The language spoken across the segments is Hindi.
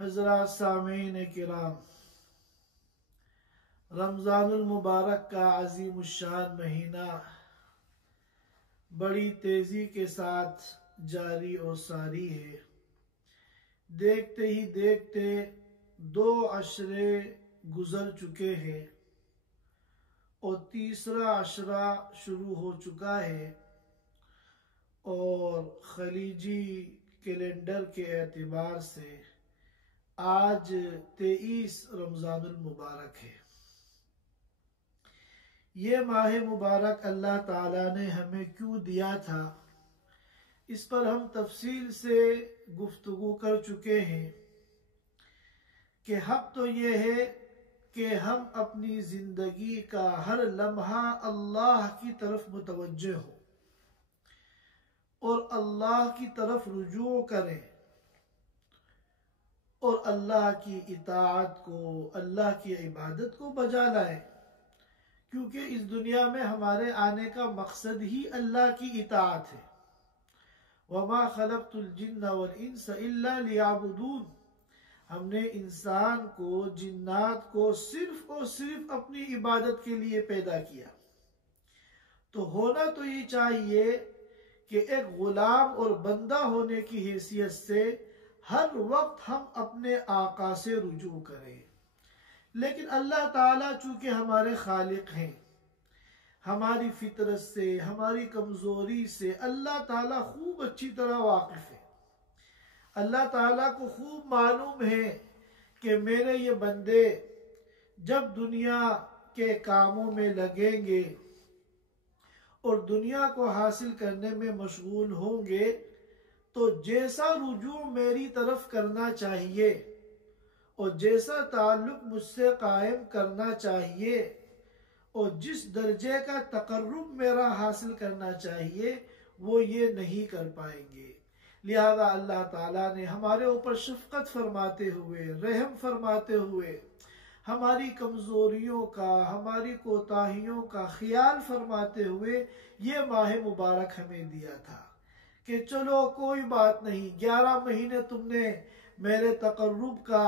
हज़रात सामीन किराम, रमज़ानुल मुबारक का अज़ीम शान महीना बड़ी तेज़ी के साथ जारी और सारी है। देखते ही देखते 2 अशरे गुज़र चुके हैं और तीसरा अशरा शुरू हो चुका है और खलीजी कैलेंडर के एतबार से आज 23 रमज़ानुल मुबारक है। ये माह मुबारक अल्लाह ताला ने हमें क्यों दिया था, इस पर हम तफसील से गुफ्तगू कर चुके हैं कि हक़ तो ये है कि हम अपनी ज़िंदगी का हर लम्हा अल्लाह की तरफ मुतवज्जे हों और अल्लाह की तरफ रुजू करें और अल्लाह की इताअत को, अल्लाह की इबादत को बजा लाएं, क्योंकि इस दुनिया में हमारे आने का मकसद ही अल्लाह की इताअत है। वमा खलक़तुल जिन्ना वल इंसा इल्ला लियअबुदून, हमने इंसान को, जिन्नात को सिर्फ और सिर्फ अपनी इबादत के लिए पैदा किया। तो होना तो ये चाहिए कि एक गुलाम और बंदा होने की हैसियत से हर वक्त हम अपने आका से रुजू करें। लेकिन अल्लाह ताला चूँकि हमारे खालिक हैं, हमारी फितरत से, हमारी कमज़ोरी से अल्लाह ताला खूब अच्छी तरह वाकिफ़ है। अल्लाह ताला को खूब मालूम है कि मेरे ये बंदे जब दुनिया के कामों में लगेंगे और दुनिया को हासिल करने में मशगूल होंगे तो जैसा रुजू मेरी तरफ करना चाहिए और जैसा ताल्लुक़ मुझसे कायम करना चाहिए और जिस दर्जे का तक़र्रुब मेरा हासिल करना चाहिए वो ये नहीं कर पाएंगे। लिहाजा अल्लाह ताला ने हमारे ऊपर शफ़क़त फरमाते हुए, रहम फरमाते हुए हमारी कमज़ोरियों का, हमारी कोताहियों का ख्याल फरमाते हुए ये माह मुबारक हमें दिया था कि चलो कोई बात नहीं, 11 महीने तुमने मेरे तक़र्रुब का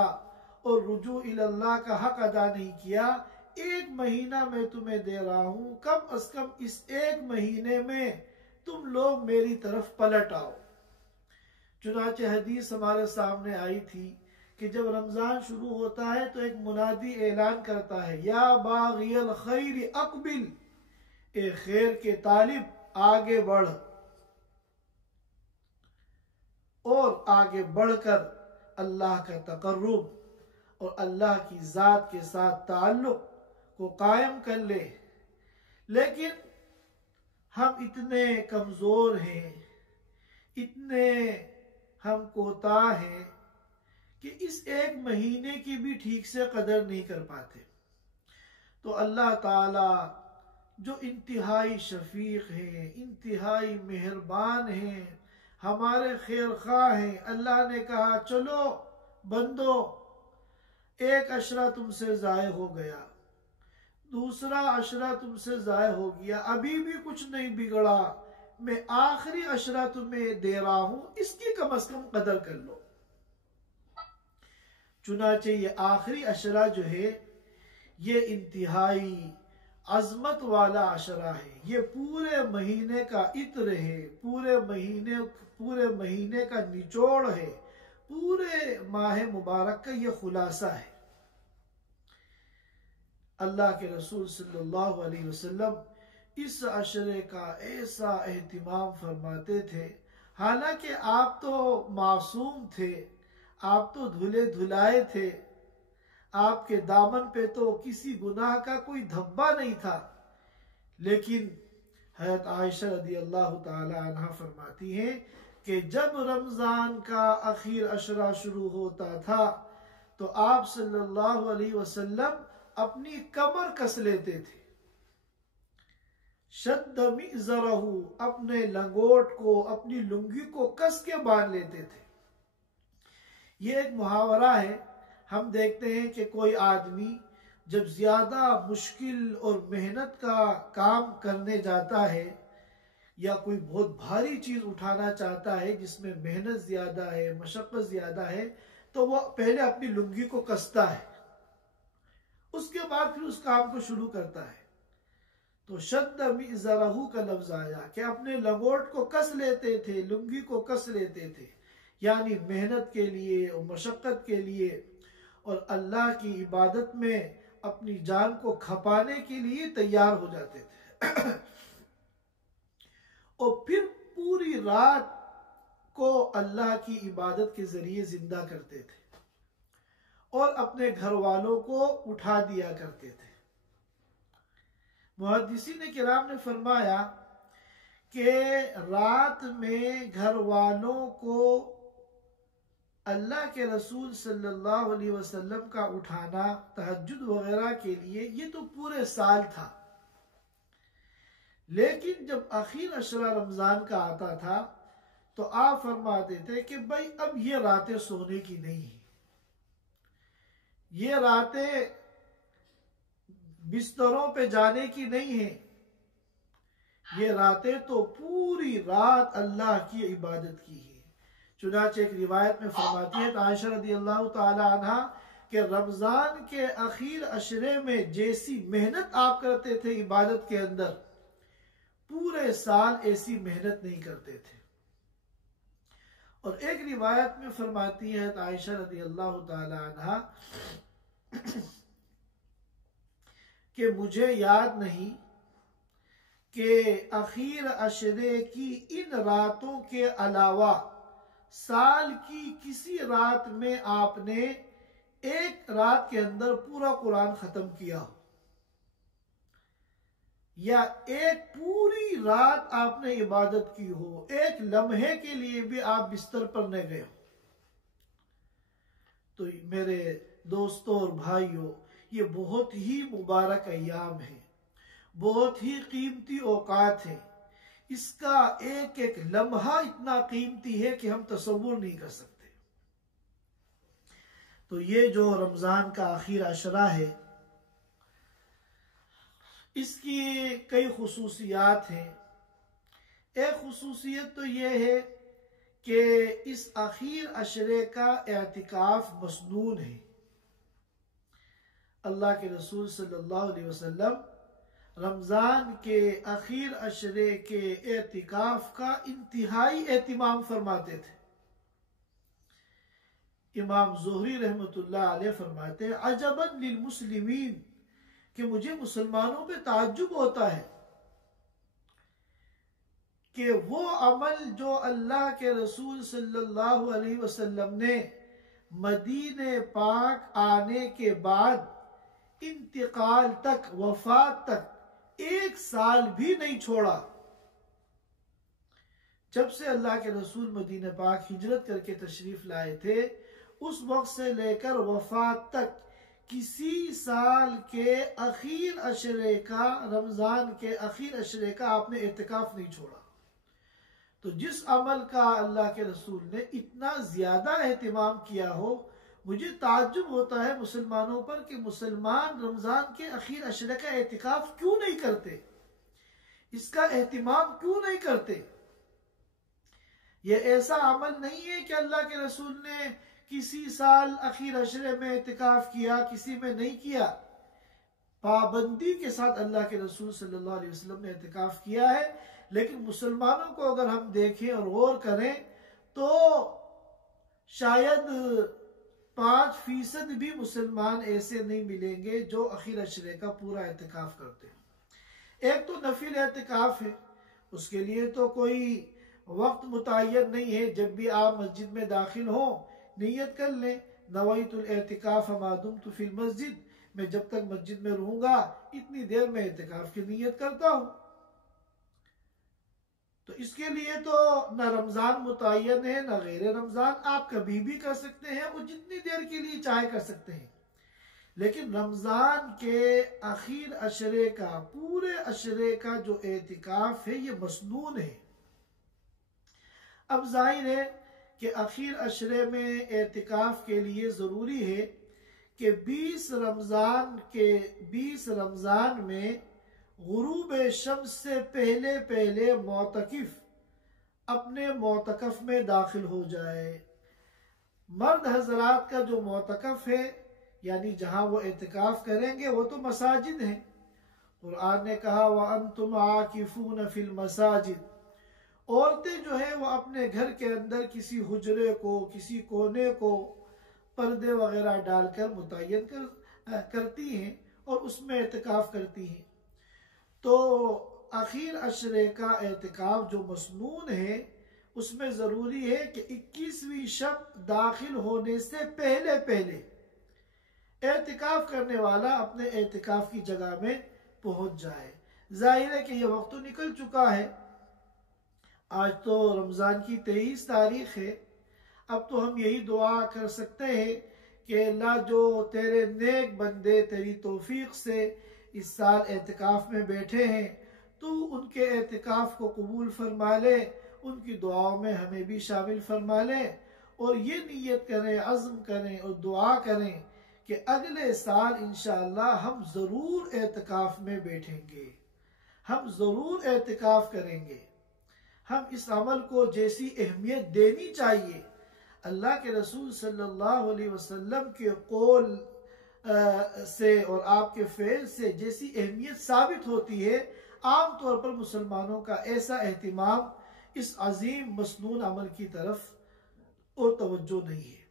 और रुजू इल्लाह का हक अदा नहीं किया, एक महीना मैं तुम्हें दे रहा हूं, कम अज कम इस एक महीने में तुम लोग मेरी तरफ पलट आओ। चुनाचे हदीस हमारे सामने आई थी कि जब रमजान शुरू होता है तो एक मुनादी ऐलान करता है, या बागियल खैर अकबिल, ए खैर के तालिब आगे बढ़, और आगे बढ़कर अल्लाह का तकर्रुब और अल्लाह की ज़ात के साथ ताल्लुक को कायम कर ले। लेकिन हम इतने कमज़ोर हैं, इतने हम कोताह हैं कि इस एक महीने की भी ठीक से कदर नहीं कर पाते। तो अल्लाह ताला जो इंतहाई शफीक हैं, इंतहाई मेहरबान हैं, हमारे खैर ख्वाह हैं, अल्लाह ने कहा चलो बंदो, एक अशरा तुमसे ज़ाय हो गया, दूसरा अशरा तुमसे ज़ाय हो गया, अभी भी कुछ नहीं बिगड़ा, मैं आखिरी अशरा तुम्हें दे रहा हूं, इसकी कम अज कम कदर कर लो। चुनाचे ये आखिरी अशरा जो है ये इंतहाई अजमत वाला अशरा है, ये पूरे महीने का इत्र है, पूरे महीने का निचोड़ है, पूरे माह मुबारक का ये खुलासा है। अल्लाह के रसूल सल्लल्लाहु अलैहि वसल्लम इस अशरे का ऐसा एहतिमाम फरमाते थे। हालांकि आप तो मासूम थे, आप तो धुले धुलाए थे, आपके दामन पे तो किसी गुनाह का कोई धब्बा नहीं था, लेकिन हज़रत आयशा रदी अल्लाह ताला अन्हा फरमाती हैं कि जब रमज़ान का आखिर अशरा शुरू होता था तो आप सल्लल्लाहु अलैहि वसल्लम अपनी कमर कस लेते थे, शद्द मिज़रहु, अपने लंगोट को, अपनी लुंगी को कस के बांध लेते थे। ये एक मुहावरा है। हम देखते हैं कि कोई आदमी जब ज्यादा मुश्किल और मेहनत का काम करने जाता है या कोई बहुत भारी चीज उठाना चाहता है जिसमें मेहनत ज्यादा है, मशक्कत ज्यादा है, तो वह पहले अपनी लुंगी को कसता है, उसके बाद फिर उस काम को शुरू करता है। तो शद्द मिज़रहु का लफ्ज आया कि अपने लंगोट को कस लेते थे, लुंगी को कस लेते थे, यानी मेहनत के लिए और मशक्कत के लिए और अल्लाह की इबादत में अपनी जान को खपाने के लिए तैयार हो जाते थे और फिर पूरी रात को अल्लाह की इबादत के जरिए जिंदा करते थे और अपने घर वालों को उठा दिया करते थे। मुहद्दिसीन किराम ने फरमाया कि रात में घर वालों को अल्लाह के रसूल सल्लल्लाहु अलैहि वसल्लम का उठाना तहज्जुद वगैरह के लिए ये तो पूरे साल था, लेकिन जब आखिर अशरा रमजान का आता था तो आप फरमाते थे कि भाई अब ये रातें सोने की नहीं है, ये रातें बिस्तरों पे जाने की नहीं है, ये रातें तो पूरी रात अल्लाह की इबादत की है। चुनाचे एक रिवायत में फरमाती है आयशा रदी अल्लाह ताला अन्हा कि रमजान के आखिर अशरे में जैसी मेहनत आप करते थे इबादत के अंदर, पूरे साल ऐसी मेहनत नहीं करते थे। और एक रिवायत में फरमाती है आयशा रदी अल्लाह ताला अन्हा कि मुझे याद नहीं कि आखिर अशरे की इन रातों के अलावा साल की किसी रात में आपने एक रात के अंदर पूरा कुरान खत्म किया हो या एक पूरी रात आपने इबादत की हो, एक लम्हे के लिए भी आप बिस्तर पर न गए हो। तो मेरे दोस्तों और भाइयों, ये बहुत ही मुबारक अय्याम है, बहुत ही कीमती औकात है, इसका एक एक लम्हा इतना कीमती है कि हम तसव्वुर नहीं कर सकते। तो ये जो रमजान का आखिर अशरा है इसकी कई खुसूसियात हैं। एक खुसूसियत तो ये है कि इस आखिर अशरे का एतिकाफ मसनून है। अल्लाह के रसूल सल्लल्लाहु अलैहि वसल्लम रमज़ान के आखिर अशरे के एतिकाफ का इंतहाई एहतिमाम फरमाते थे। इमाम ज़ुहरी रहमतुल्लाह अलैह फरमाते हैं, अजबन लिल मुस्लिमीन, कि मुझे मुसलमानों पे ताज्जुब होता है कि वो अमल जो अल्लाह के रसूल सल्लल्लाहु अलैहि वसल्लम ने मदीने पाक आने के बाद इंतकाल तक, वफात तक 1 साल भी नहीं छोड़ा। जब से अल्लाह के रसूल मदीने पाक हिजरत करके तशरीफ लाए थे, उस वक्त से लेकर वफात तक किसी साल के आखिर अशरे का, रमजान के आखिर अशरे का आपने एतिकाफ नहीं छोड़ा। तो जिस अमल का अल्लाह के रसूल ने इतना ज्यादा एहतिमाम किया हो, मुझे ताज्जुब होता है मुसलमानों पर कि मुसलमान रमजान के आखिर अशरे का एतिकाफ क्यों नहीं करते, इसका एहतिमाम क्यों नहीं करते। यह ऐसा अमल नहीं है कि अल्लाह के रसूल ने किसी साल आखिर अशरे में एतिकाफ किया, किसी में नहीं किया। पाबंदी के साथ अल्लाह के रसूल सल्लल्लाहु अलैहि वसल्लम ने एतिकाफ किया है। लेकिन मुसलमानों को अगर हम देखें और गौर करें तो शायद 5% भी मुसलमान ऐसे नहीं मिलेंगे जो आखिर अशरे का पूरा एतिकाफ करते हैं। एक तो नफिल एतिकाफ है, उसके लिए तो कोई वक्त मुतय्यन नहीं है। जब भी आप मस्जिद में दाखिल हो, नियत कर लें, नवैतुल एतिकाफ मा दुम्तु फिल मस्जिद, मैं जब तक मस्जिद में रहूंगा इतनी देर में एतिकाफ की नियत करता हूं। तो इसके लिए तो न रमजान मुतय्यन है न गैर रमजान, आप कभी भी कर सकते हैं और जितनी देर के लिए चाहे कर सकते हैं। लेकिन रमजान के आखिर अशरे का, पूरे अशरे का जो एतिकाफ है ये मसनून है। अब जाहिर है कि आखिर अशरे में एतिकाफ के लिए ज़रूरी है कि 20 रमज़ान में गुरूब शम्स से पहले पहले मोतकिफ अपने मोतकफ में दाखिल हो जाए। मर्द हजरात का जो मोतकफ है, यानी जहां वो एतिकाफ करेंगे, वो तो मसाजिद है। कुरान ने कहा व अंतुम आकिफून फिल मसाजिद। औरतें जो है वो अपने घर के अंदर किसी हुजरे को, किसी कोने को पर्दे वगैरह डालकर मुतय्यन करती हैं और उसमें एतिकाफ करती हैं। तो आखिर अशरे का एतिकाफ जो मसनून है, उसमें ज़रूरी है कि 21वीं शब दाखिल होने से पहले पहले एतिकाफ करने वाला अपने एतिकाफ की जगह में पहुंच जाए। जाहिर है कि यह वक्त तो निकल चुका है। आज तो रमज़ान की 23 तारीख है। अब तो हम यही दुआ कर सकते हैं कि अल्लाह जो तेरे नेक बंदे तेरी तौफीक से इस साल एतिकाफ में बैठे हैं, तू उनके एतिकाफ को कबूल फरमा ले, उनकी दुआओं में हमें भी शामिल फरमा ले। और ये नीयत करें, अज़्म करें और दुआ करें कि अगले साल इंशाअल्लाह हम ज़रूर एतिकाफ में बैठेंगे, हम ज़रूर एतिकाफ करेंगे। हम इस अमल को जैसी अहमियत देनी चाहिए, अल्लाह के रसूल सल्लल्लाहु अलैहि वसल्लम के कौल से और आपके फ़ेल से जैसी अहमियत साबित होती है, आम तौर पर मुसलमानों का ऐसा एहतिमाम इस अजीम मसनून अमल की तरफ और तवज्जो नहीं है।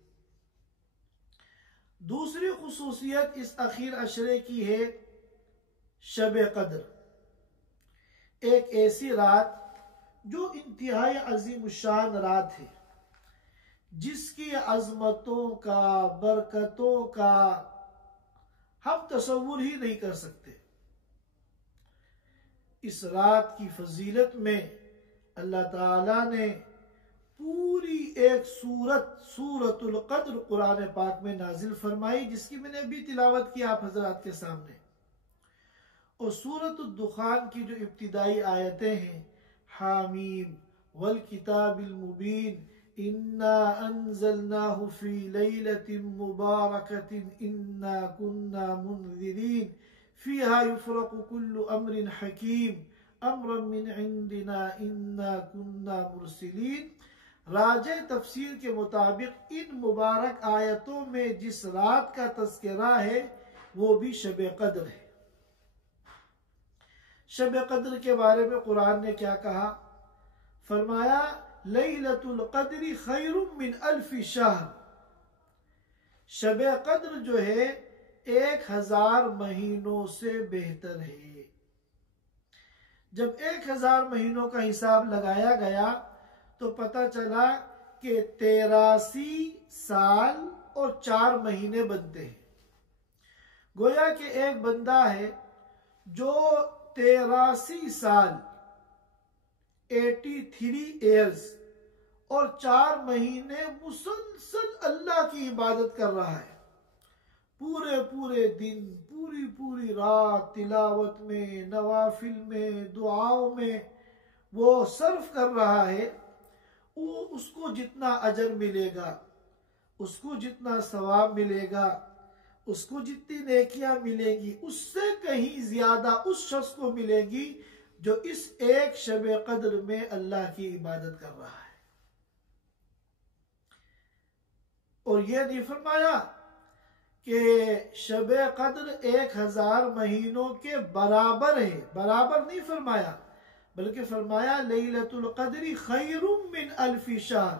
दूसरी खुसूसियत इस आखिर अशरे की है शब कद्र, एक ऐसी रात जो इंतहाई अजीम शान रात है, जिसकी अजमतों का, बरकतों का हम तसव्वुर ही नहीं कर सकते। इस रात की फजीलत में अल्लाह ताला ने पूरी एक सूरतुल कद्र कुरान पाक में नाजिल फरमाई, जिसकी मैंने अभी तिलावत की आप हजरात के सामने। और सूरतुल दुखान की जो इब्तिदाई आयतें हैं, हामीम वल किताबिल मुबीन इन्ना अंज़लनाहु फी लैलतिन मुबारकतिन इन्ना कुन्ना मुनज़िरीन फीहा युफ़रक़ु कुल्लु अम्रिन हकीम अम्रन मिन इंदिना इन्ना कुन्ना मुरसिलीन। राजे तफसीर के मुताबिक इन मुबारक आयतों में जिस रात का तज़किरा है, वो भी शब कद्र है। शब कद्र के बारे में कुरान ने क्या कहा? फरमाया लैलतुल क़द्री खैरुम मिन अल्फि शहर। शब कद्र जो है 1000 महीनों से बेहतर है। जब 1000 महीनों का हिसाब लगाया गया तो पता चला कि 83 साल और 4 महीने बनते हैं। गोया कि एक बंदा है जो 83 साल 83 ईयर्स और 4 महीने मुसलसल अल्लाह की इबादत कर रहा है। पूरे पूरे दिन, पूरी पूरी रात तिलावत में, नवाफिल में, दुआओं में वो सर्फ कर रहा है। वो उसको जितना अजर मिलेगा, उसको जितना सवाब मिलेगा, उसको जितनी नेकियां मिलेंगी, उससे कहीं ज्यादा उस शख्स को मिलेगी जो इस एक शब कद्र में अल्लाह की इबादत कर रहा है। और यह नहीं फरमाया कि शब कद्र 1000 महीनों के बराबर है, बराबर नहीं फरमाया, बल्कि फरमाया लैलतुल क़द्री खैरुम मिन अल्फि शहर,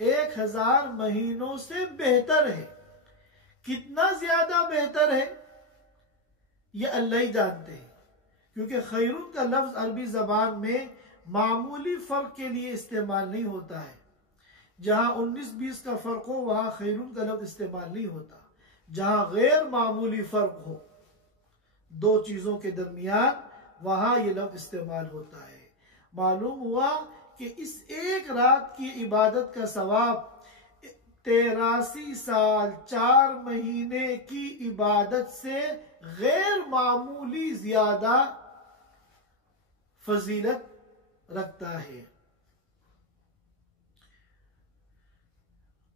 1000 महीनों से बेहतर है। कितना ज्यादा बेहतर है ये अल्लाह ही जानते हैं, क्योंकि खैरुन का लफ्ज अरबी जबान में मामूली फर्क के लिए इस्तेमाल नहीं होता है। जहां 19-20 का फर्क हो वहां खैरुन का लफ्ज इस्तेमाल नहीं होता। जहां गैर मामूली फर्क हो दो चीजों के दरमियान, वहां यह लफ्ज इस्तेमाल होता है। मालूम हुआ कि इस एक रात की इबादत का सवाब 83 साल 4 महीने की इबादत से गैर मामूली ज्यादा फजीलत रखता है।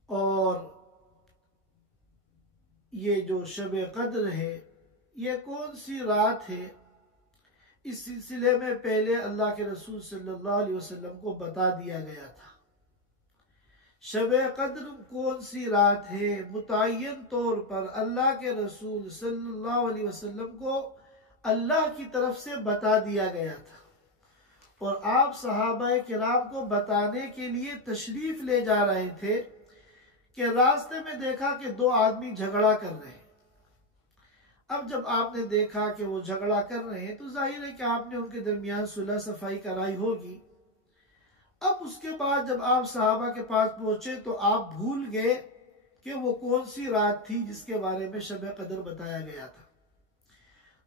और ये जो शब कद्र है, ये कौन सी रात है, इस सिलसिले में पहले अल्लाह के रसूल सल्लल्लाहु अलैहि वसल्लम को बता दिया गया था। शब कद्र कौन सी रात है, मुतय्यन तौर पर अल्लाह के रसूल सल्लल्लाहु अलैहि वसल्लम को अल्लाह की तरफ से बता दिया गया था। और आप सहाबाए किराम को बताने के लिए तशरीफ ले जा रहे थे कि रास्ते में देखा कि 2 आदमी झगड़ा कर रहे हैं। अब जब आपने देखा कि वो झगड़ा कर रहे हैं तो जाहिर है कि आपने उनके दरमियान सुलह सफाई कराई होगी। अब उसके बाद जब आप सहाबा के पास पहुंचे तो आप भूल गए कि वो कौन सी रात थी जिसके बारे में शब कद्र बताया गया था।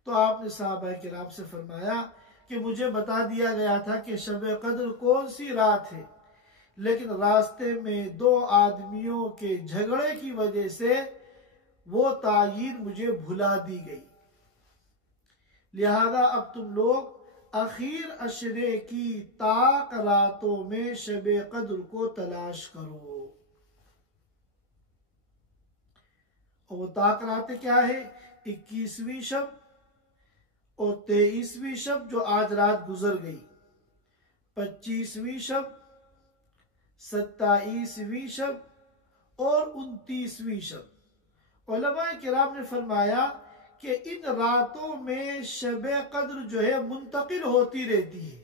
तो आपने सहाबा किराम से फरमाया कि मुझे बता दिया गया था कि शब कद्र कौन सी रात है, लेकिन रास्ते में 2 आदमियों के झगड़े की वजह से वो तायीन मुझे भुला दी गई। लिहाजा अब तुम लोग आखिर अशरे की ताक रातों में शब कद्र को तलाश करो। और वो ताक रातें क्या है? 21वीं शब और 23वीं शब जो आज रात गुजर गई, 25वीं शब, 27वीं शब और 29वीं शब। उलमाए किराम ने फरमाया कि इन रातों में शब कद्र जो है मुंतकिल होती रहती है।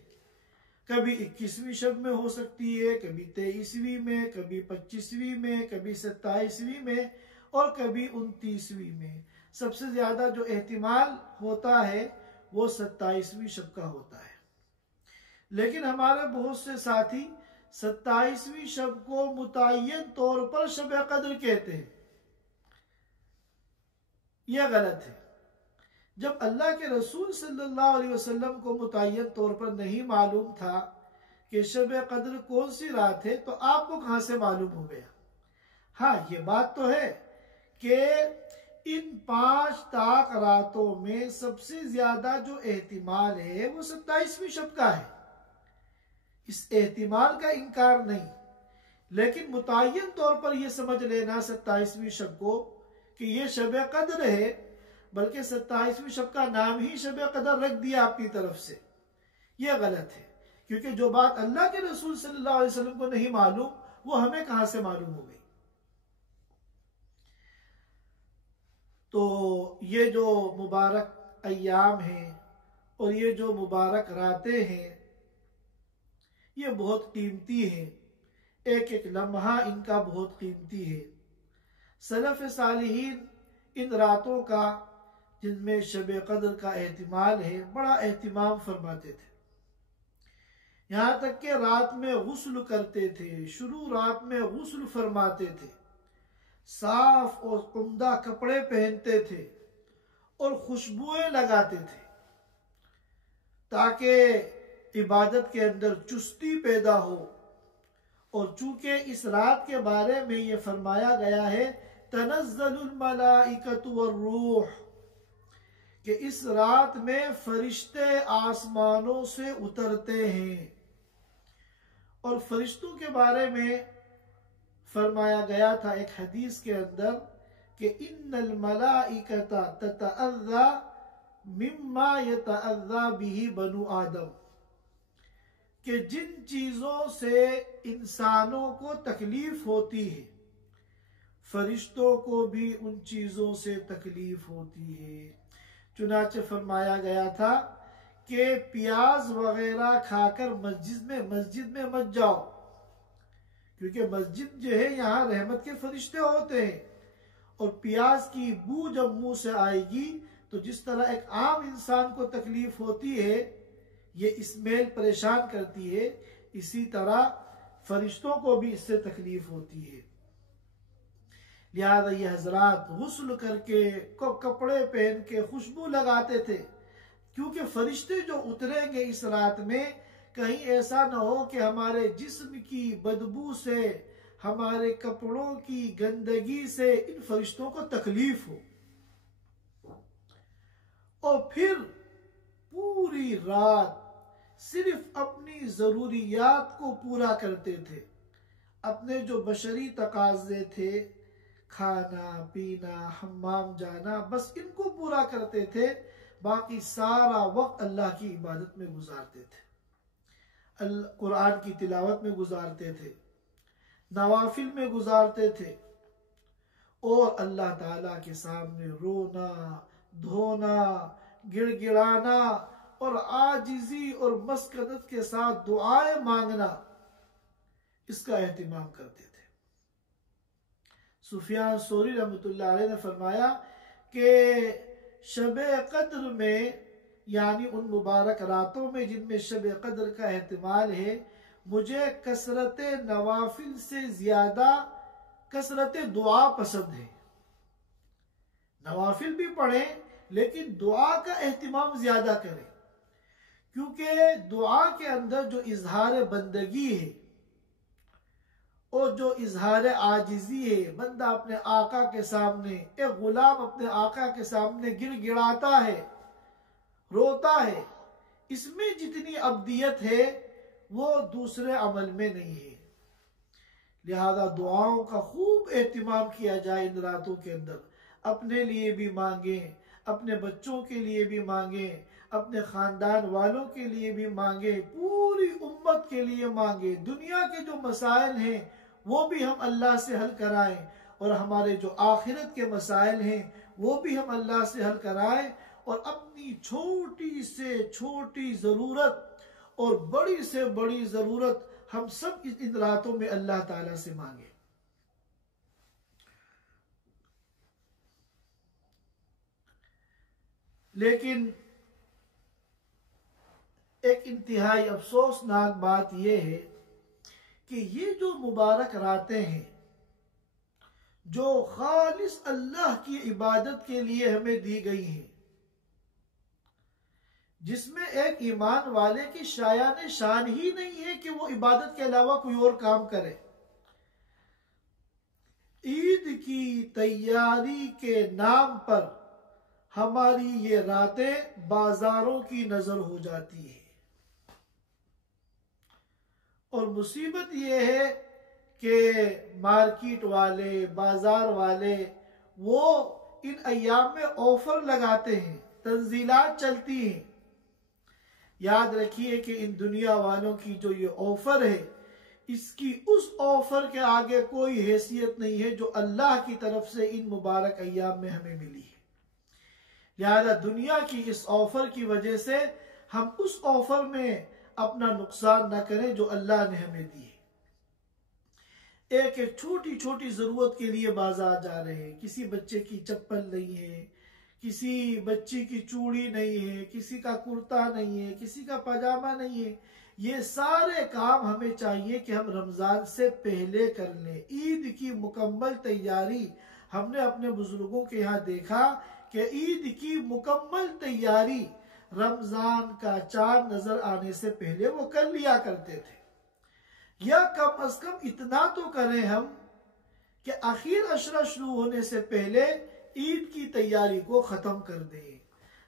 कभी 21वीं शब में हो सकती है, कभी 23वीं में, कभी 25वीं में, कभी 27वीं में और कभी 29वीं में। सबसे ज्यादा जो एहतिमाल होता है वो 27वीं शब का होता है। लेकिन हमारे बहुत से साथी 27वीं शब को मुतय्यन तौर पर शब कद्र कहते हैं। यह गलत है। जब अल्लाह के रसूल सल्लल्लाहु अलैहि वसल्लम को मुतय्यन तौर पर नहीं मालूम था कि शब कद्र कौन सी रात है, तो आपको कहां से मालूम हो गया? हाँ, ये बात तो है कि इन 5 ताक रातों में सबसे ज्यादा जो एहतिमाल है वो 27वीं शब का है। इस एहतिमाल का इनकार नहीं, लेकिन मुतय्यन तौर पर यह समझ लेना 27वीं शब को कि ये शब कद्र है, बल्कि 27वीं शब का नाम ही शब कद्र रख दिया अपनी तरफ से, यह गलत है। क्योंकि जो बात अल्लाह के रसूल सल्लल्लाहु अलैहि वसल्लम को नहीं मालूम, वो हमें कहां से मालूम हो गई? तो ये जो मुबारक अय्याम हैं और ये जो मुबारक रातें हैं, ये बहुत कीमती हैं। एक एक लम्हा इनका बहुत कीमती है। सलफ़ सालिहीन इन रातों का, जिनमें शब कद्र का एहतिमाल है, बड़ा एहतिमाम फरमाते थे। यहाँ तक कि रात में गुस्ल करते थे, शुरू रात में गुस्ल फरमाते थे, साफ और उम्दा कपड़े पहनते थे और खुशबुएं लगाते थे, ताकि इबादत के अंदर चुस्ती पैदा हो। और चूंकि इस रात के बारे में ये फरमाया गया है तनज़्ज़लुल मलाइकतु वर्रूह, कि इस रात में फरिश्ते आसमानों से उतरते हैं। और फरिश्तों के बारे में फरमाया गया था एक हदीस के अंदर कि इन्नल मलाइकता ततअज़्ज़ा मिम्मा यतअज़्ज़ा बिही बनु आदम, कि जिन चीज़ों से इंसानों को तकलीफ होती है, फरिश्तों को भी उन चीज़ों से तकलीफ होती है। चुनाचे फरमाया गया था कि प्याज वगैरह खाकर मस्जिद में मत जाओ, क्योंकि मस्जिद जो है यहाँ रहमत के फरिश्ते होते हैं। और प्याज की बू जब मुंह से आएगी तो जिस तरह एक आम इंसान को तकलीफ होती है, ये स्मेल परेशान करती है, इसी तरह फरिश्तों को भी इससे तकलीफ होती है। लिहाजा ये हजरात गुस्ल करके कपड़े पहन के खुशबू लगाते थे, क्योंकि फरिश्ते जो उतरेंगे इस रात में, कहीं ऐसा न हो कि हमारे जिस्म की बदबू से, हमारे कपड़ों की गंदगी से इन फरिश्तों को तकलीफ हो। और फिर पूरी रात सिर्फ अपनी ज़रूरियात को पूरा करते थे। अपने जो बशरी तकाज़े थे, खाना पीना, हम्माम जाना, बस इनको पूरा करते थे। बाकी सारा वक्त अल्लाह की इबादत में गुजारते थे, कुरान की तिलावत में गुजारते थे, नवाफिल में गुजारते थे, और अल्लाह ताला के सामने रोना धोना, गिड़गिड़ाना और आजिज़ी और मस्कनत के साथ दुआएं मांगना, इसका एहतिमाम करते थे। सुफियान सोरी रहमतुल्लाह अलैह ने फरमाया कि शब कद्र में, यानी उन मुबारक रातों में जिनमें शब कद्र का एहतिमाल है, मुझे कसरत नवाफिल से ज्यादा कसरत दुआ पसंद है। नवाफिल भी पढ़ें लेकिन दुआ का एहतिमाम ज्यादा करें, क्योंकि दुआ के अंदर जो इजहार बंदगी है और जो इजहार आजिज़ी है, बंदा अपने आका के सामने, एक गुलाम अपने आका के सामने गिड़गिड़ाता है, रोता है, इसमें जितनी अब्दियत है वो दूसरे अमल में नहीं है। लिहाजा दुआओं का खूब एहतिमाम किया जाए इन रातों के अंदर। अपने लिए भी मांगें, अपने बच्चों के लिए भी मांगें, अपने खानदान वालों के लिए भी मांगें, पूरी उम्मत के लिए मांगें। दुनिया के जो मसाइल हैं वो भी हम अल्लाह से हल कराएं, और हमारे जो आखिरत के मसाइल हैं वो भी हम अल्लाह से हल कराएं, और अपनी छोटी से छोटी ज़रूरत और बड़ी से बड़ी ज़रूरत हम सब इन रातों में अल्लाह ताला से मांगे। लेकिन एक इंतहाई अफसोसनाक बात यह है कि ये जो मुबारक रातें हैं, जो खालिस अल्लाह की इबादत के लिए हमें दी गई हैं, जिसमें एक ईमान वाले की शायान शान ही नहीं है कि वो इबादत के अलावा कोई और काम करे। ईद की तैयारी के नाम पर हमारी ये रातें बाजारों की नजर हो जाती है। और मुसीबत ये है कि मार्केट वाले, बाजार वाले, वो इन अय्याम में ऑफर लगाते हैं, तंजीलात चलती हैं। याद रखिए कि इन दुनिया वालों की जो ये ऑफर है, इसकी उस ऑफर के आगे कोई हैसियत नहीं है जो अल्लाह की तरफ से इन मुबारक अय्याम में हमें मिली है। लिहाजा दुनिया की इस ऑफर की वजह से हम उस ऑफर में अपना नुकसान न करें जो अल्लाह ने हमें दी है। एक एक छोटी छोटी जरूरत के लिए बाजार जा रहे हैं, किसी बच्चे की चप्पल नहीं है, किसी बच्ची की चूड़ी नहीं है, किसी का कुर्ता नहीं है, किसी का पजामा नहीं है। ये सारे काम हमें चाहिए कि हम रमजान से पहले कर लें। ईद की मुकम्मल तैयारी हमने अपने बुजुर्गों के यहाँ देखा कि ईद की मुकम्मल तैयारी रमजान का चांद नजर आने से पहले वो कर लिया करते थे। या कम अज कम इतना तो करें हम कि आखिर अशरा शुरू होने से पहले ईद की तैयारी को खत्म कर दें,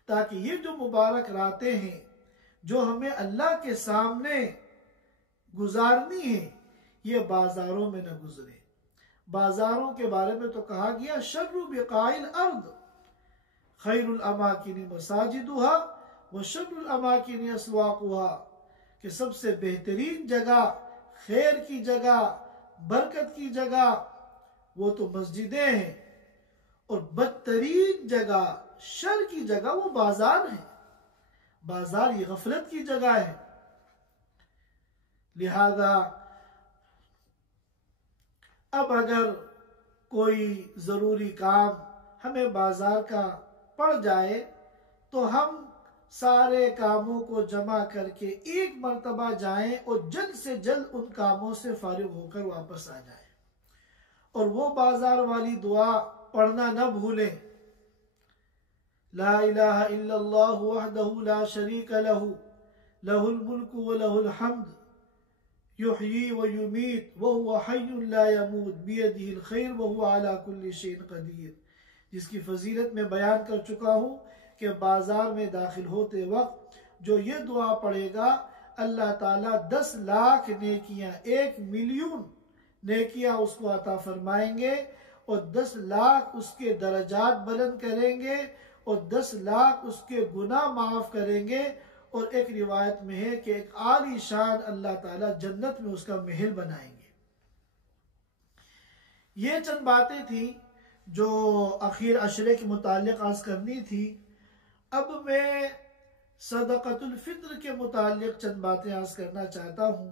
ताकि ये जो मुबारक रातें हैं जो हमें अल्लाह के सामने गुजारनी है, ये बाजारों में न गुजरे। बाजारों के बारे में तो कहा गया शर्रु बिकाइल अर्द खैरुल अमाकिनी मसाजिदुहा व शर्रुल अमाकिनी अस्वाकुहा, कि सबसे बेहतरीन जगह, खैर की जगह, बरकत की जगह वो तो मस्जिदें हैं, और बदतरीन जगह, शर की जगह वो बाजार है। बाजार ये गफलत की जगह है। लिहाजा अब अगर कोई जरूरी काम हमें बाजार का पड़ जाए तो हम सारे कामों को जमा करके एक मर्तबा जाएं और जल्द से जल्द उन कामों से फारिग होकर वापस आ जाएं। और वो बाजार वाली दुआ पढ़ना न भूलें, ला इलाहा इल्लल्लाह वहदहु ला शरीक लहु लहुल मुल्कु व लहुल हम्द युहयी व युमीत व हुवा हय्युन ला यमूत बियदिहिल खैर व हुवा अला कुल्लि शैइन कदीर, जिसकी फजीलत में बयान कर चुका हूँ कि बाजार में दाखिल होते वक्त जो ये दुआ पढ़ेगा, अल्लाह ताला 10 लाख नेकियां, 1 मिलियन नेकियां उसको अता फरमाएंगे और 10 लाख उसके दर्जात बुलंद करेंगे और 10 लाख उसके गुनाह माफ करेंगे। और एक रिवायत में है कि एक आली शान अल्लाह ताला जन्नत में उसका महल बनाएंगे। ये चंद बातें थी जो आखिर अशरे के मुतालिक अर्ज करनी थी। अब मैं सदक़तुल फित्र के मुतालिक चंद बातें अर्ज करना चाहता हूँ,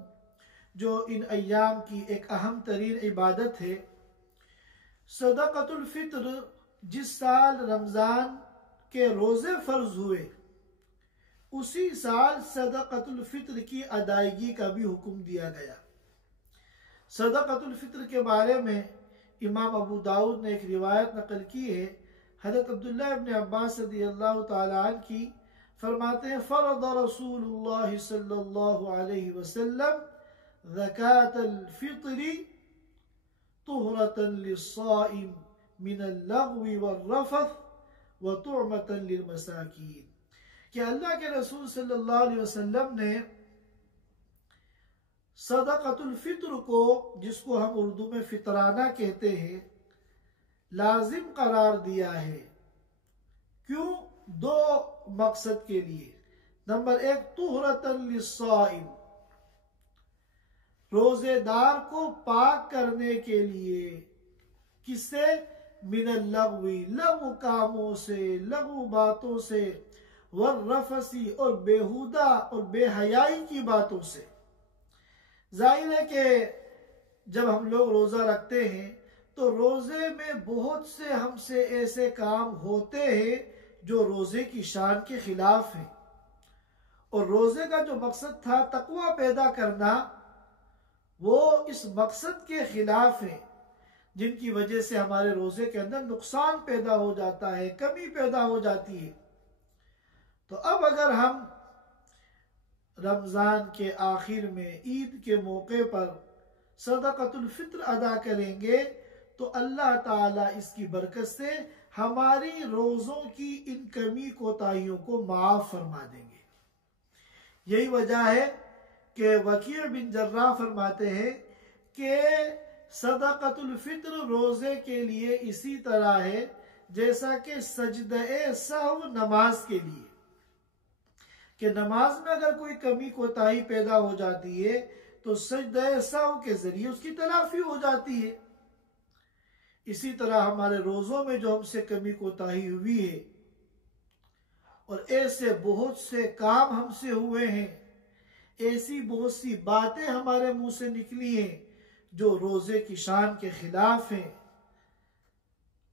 जो इन अय्याम की एक अहम तरीन इबादत है। सदक़तुल फित्र, जिस साल रमज़ान के रोज़े फ़र्ज हुए उसी साल सदक़तुल फित्र की अदायगी का भी हुक्म दिया गया। सदक़तुल फित्र के बारे में इमाम अबू दाऊद ने एक रिवायत नकल की है। हज़रत अब्दुल्लाह इब्न अब्बास रज़ियल्लाहु तआला अन्हु की फरमाते हैं, फ़रद रसूलुल्लाह सल्लल्लाहु अलैहि वसल्लम ज़कातल फित्री तुहरतन लिस्साइम मिनल लग़वी वर्रफ़थ व तुअमतन लिलमसाकीन, कि अल्लाह के रसूल सल्लल्लाहु अलैहि वसल्लम ने सदक़तुल फित्र को, जिसको हम उर्दू में फितराना कहते हैं, लाजिम करार दिया है। क्यों? 2 मकसद के लिए। नंबर 1, तुहरतन लिस्साइम, रोजेदार को पाक करने के लिए। किससे? मिनल लग़वी, लघु कामों से, लघु बातों से, वर्रफ़सी, और बेहुदा और बेहयाई की बातों से। जाहिर है कि जब हम लोग रोज़ा रखते हैं तो रोज़े में बहुत से हमसे ऐसे काम होते हैं जो रोज़े की शान के खिलाफ हैं। और रोज़े का जो मकसद था तक़वा पैदा करना, वो इस मकसद के खिलाफ है, जिनकी वजह से हमारे रोज़े के अंदर नुकसान पैदा हो जाता है, कमी पैदा हो जाती है। तो अब अगर हम रमज़ान के आखिर में ईद के मौके पर सदक़तुल फित्र अदा करेंगे तो अल्लाह ताला इसकी बरकत से हमारी रोज़ों की इन कमी कोताहियों को माफ़ फरमा देंगे। यही वजह है कि वकीअ बिन जर्राह फरमाते हैं कि सदक़तुल फित्र रोज़े के लिए इसी तरह है जैसा कि सजदे सहव नमाज के लिए, कि नमाज में अगर कोई कमी कोताही पैदा हो जाती है तो सजदे सहव के जरिए उसकी तलाफी हो जाती है। इसी तरह हमारे रोज़ों में जो हमसे कमी कोताही हुई है और ऐसे बहुत से काम हमसे हुए हैं, ऐसी बहुत सी बातें हमारे मुंह से निकली हैं जो रोजे की शान के खिलाफ हैं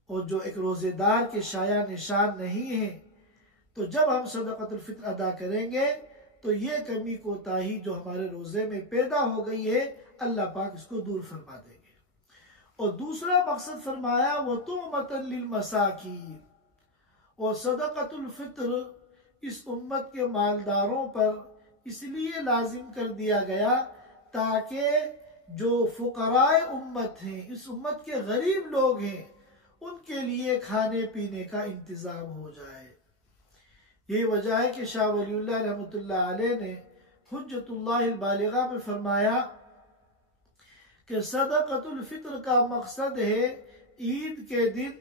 और जो एक रोजेदार के शाया निशान नहीं है। तो जब हम सदक़तुल फित्र अदा करेंगे तो ये कमी कोताही जो हमारे रोजे में पैदा हो गई है, अल्लाह पाक इसको दूर फरमा देंगे। और दूसरा मकसद फरमाया वो तुअमतन लिल मसाकीन, और सदक़तुल फित्र इस उम्मत के मालदारों पर इसलिए लाजिम कर दिया गया ताकि जो फुकराए उम्मत हैं, इस उम्मत के गरीब लोग हैं, उनके लिए खाने पीने का इंतज़ाम हो जाए। ये वजह है कि शाह वलीउल्लाह रहमतुल्लाह अलैह ने हुज्जतुल्लाहिल बालिगा में फरमाया कि सदक़तुल फित्र का मकसद है ईद के दिन